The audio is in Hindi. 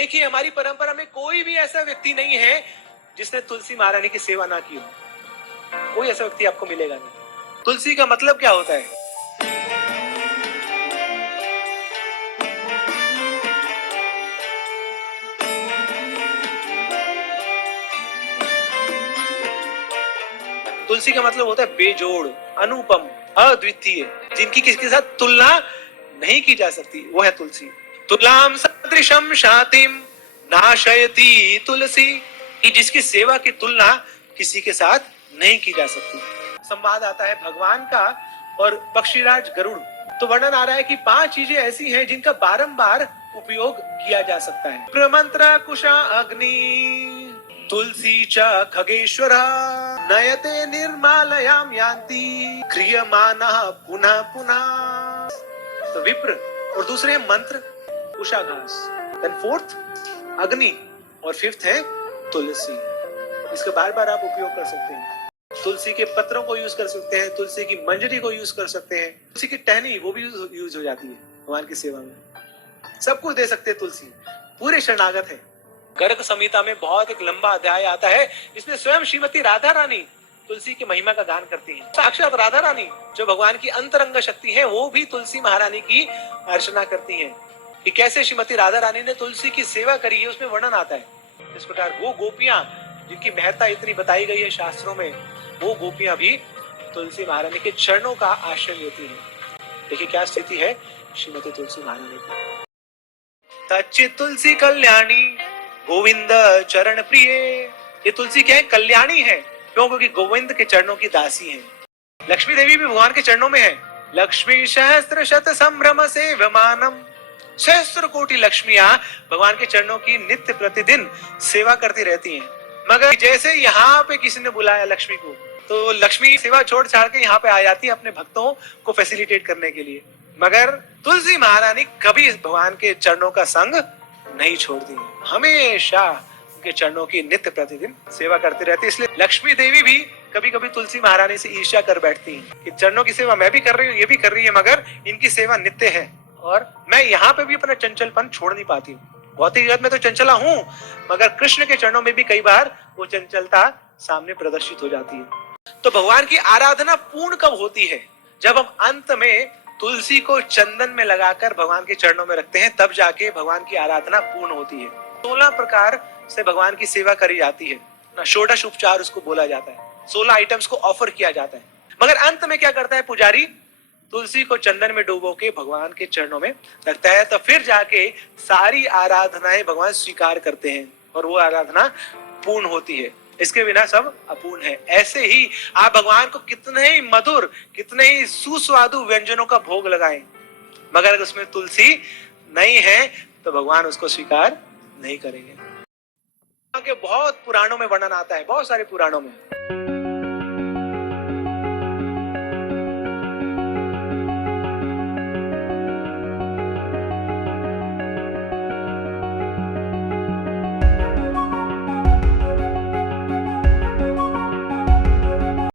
देखिए, हमारी परंपरा में कोई भी ऐसा व्यक्ति नहीं है जिसने तुलसी महारानी की सेवा ना की हो। कोई ऐसा व्यक्ति आपको मिलेगा नहीं। तुलसी का मतलब क्या होता है? तुलसी का मतलब होता है बेजोड़, अनुपम, अद्वितीय, जिनकी किसी के साथ तुलना नहीं की जा सकती, वो है तुलसी। तुलाम सदृशम शातिम नाशयति तुलसी, कि जिसकी सेवा की तुलना किसी के साथ नहीं की जा सकती। संवाद आता है भगवान का और पक्षीराज गरुड़। तो वर्णन आ रहा है कि 5 चीजें ऐसी हैं जिनका बारंबार उपयोग किया जा सकता है। प्रमंत्र कुशा अग्नि तुलसी च खगेश्वर नयते निर्मालयाम यान्ति क्रियमानः पुनः पुनः। तो विप्र और दूसरे मंत्र उषा घास, देन फोर्थ अग्नि और फिफ्थ है तुलसी। इसका बार बार आप उपयोग कर सकते हैं। तुलसी के पत्रों को यूज कर सकते हैं, तुलसी की मंजरी को यूज कर सकते हैं, तुलसी की टहनी वो भी यूज हो जाती है भगवान की सेवा में। सब कुछ दे सकते हैं तुलसी, पूरे शरणागत है। गर्ग संहिता में बहुत एक लंबा अध्याय आता है जिसमें स्वयं श्रीमती राधा रानी तुलसी की महिमा का गान करती हैं। साक्षात राधा रानी जो भगवान की अंतरंग शक्ति है वो भी तुलसी महारानी की अर्चना करती हैं। कि कैसे श्रीमती राधा रानी ने तुलसी की सेवा करी है उसमें वर्णन आता है। इस प्रकार वो गोपियां जिनकी महत्ता इतनी बताई गई है शास्त्रों में, वो गोपियां भी तुलसी महारानी के चरणों का आश्रय लेती हैं। देखिए क्या स्थिति है श्रीमती तुलसी महारानी की। तच्चित तुलसी कल्याणी गोविंद चरण प्रिय। ये तुलसी क्या है? कल्याणी है। क्यों? क्योंकि गोविंद के चरणों की दासी है। लक्ष्मी देवी भी भगवान के चरणों में है। लक्ष्मी सहस्त्र शत संभ्रम सेव्यमानम। सहस्त्र कोटि लक्ष्मियां भगवान के चरणों की नित्य प्रतिदिन सेवा करती रहती हैं। मगर जैसे यहाँ पे किसी ने बुलाया लक्ष्मी को, तो लक्ष्मी सेवा छोड़ छाड़ के यहाँ पे आ जाती है अपने भक्तों को फैसिलिटेट करने के लिए। मगर तुलसी महारानी कभी भगवान के चरणों का संग नहीं छोड़ती, हमेशा उनके चरणों की नित्य प्रतिदिन सेवा करती रहती है। इसलिए लक्ष्मी देवी भी कभी कभी तुलसी महारानी से ईर्ष्या कर बैठती हैं कि चरणों की सेवा मैं भी कर रही हूँ, ये भी कर रही है, मगर इनकी सेवा नित्य है और मैं यहाँ पे भी अपना चंचलपन छोड़ नहीं पाती हूँ। भौतिक जगत में तो चंचला हूँ, मगर कृष्ण के चरणों में भी कई बार वो चंचलता सामने प्रदर्शित हो जाती है। तो भगवान की आराधना पूर्ण कब होती है? जब हम अंत में तुलसी को चंदन में लगाकर भगवान के चरणों में रखते हैं, तब जाके भगवान की आराधना पूर्ण होती है। 16 प्रकार से भगवान की सेवा करी जाती है ना, षोडश उपचार उसको बोला जाता है। 16 आइटम्स को ऑफर किया जाता है। मगर अंत में क्या करता है पुजारी? तुलसी को चंदन में डुबो के भगवान के चरणों में रखता है, तो फिर जाके सारी आराधनाएं भगवान स्वीकार करते हैं और वो आराधना पूर्ण होती है। इसके बिना सब अपूर्ण है। ऐसे ही आप भगवान को कितने ही मधुर, कितने ही सुस्वादु व्यंजनों का भोग लगाएं, मगर अगर उसमें तुलसी नहीं है तो भगवान उसको स्वीकार नहीं करेंगे। के बहुत पुराणों में वर्णन आता है, बहुत सारे पुराणों में।